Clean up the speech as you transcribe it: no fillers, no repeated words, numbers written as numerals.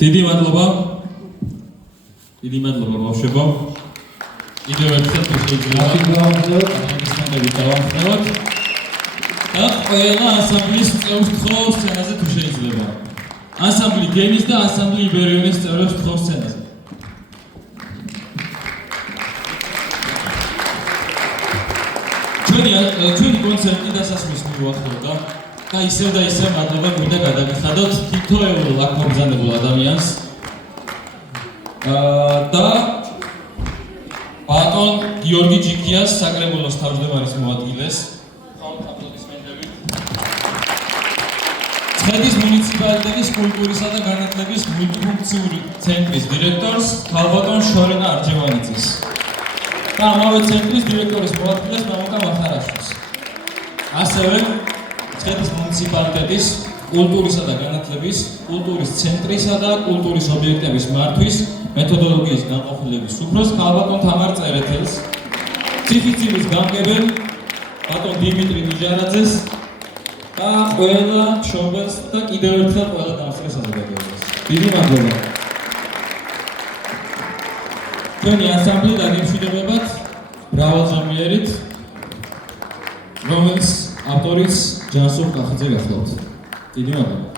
დიდი მადლობა ბავშვებო. კიდევ ერთხელ დავამხნევოთ და ყველა ანსამბლის წევრს გთხოვ სცენაზე თუ შეიძლება. ანსამბლი გენის და ანსამბლი იბერიონის წევრებს გთხოვ სცენაზე. ჩვენი კონცერტი დასასრულს მივუახლოვდა და ისევ მადლობა გვინდა გადაგიხადოთ თითოეულ აქ მომბრძანებულ ადამიანს და ბატონ გიორგი ჯიქიას საკრებულოს თავმჯდომარის მოადგილეს აპლოდისმენტებით. ცხეთის მუნიციპალიტეტის კულტურისა და განათლების მულტიფუნქციური ცენტრის დირექტორს ქალბატონ შორენა არჯევანიძეს და ამავე ცენტრის დირექტორის მოადგილეს მამუკა მახარაშვილს. ასევე ცხეთის მუნიციპალიტეტის კულტურისა და განათლების, კულტურის ცენტრისა და კულტურის ობიექტების მართვის მეთოდოლოგიის განყოფილების უფროს ქალბატონ თამარ წერეთელს, ციხისძირის გამგებელ ბატონ დიმიტრი ნიჟარაძეს და ყველა მშობელს და კიდევ ერთხელ ყველა დამსწრე საზოგადოებას. დიდი მადლობა. ჩვენი ანსამბლი დაგემშვიდობებათ მრავალზომიერით, რომელიც ავტორიც ჯანსუღ კახიძე გახლავთ. დიდი მადლობა.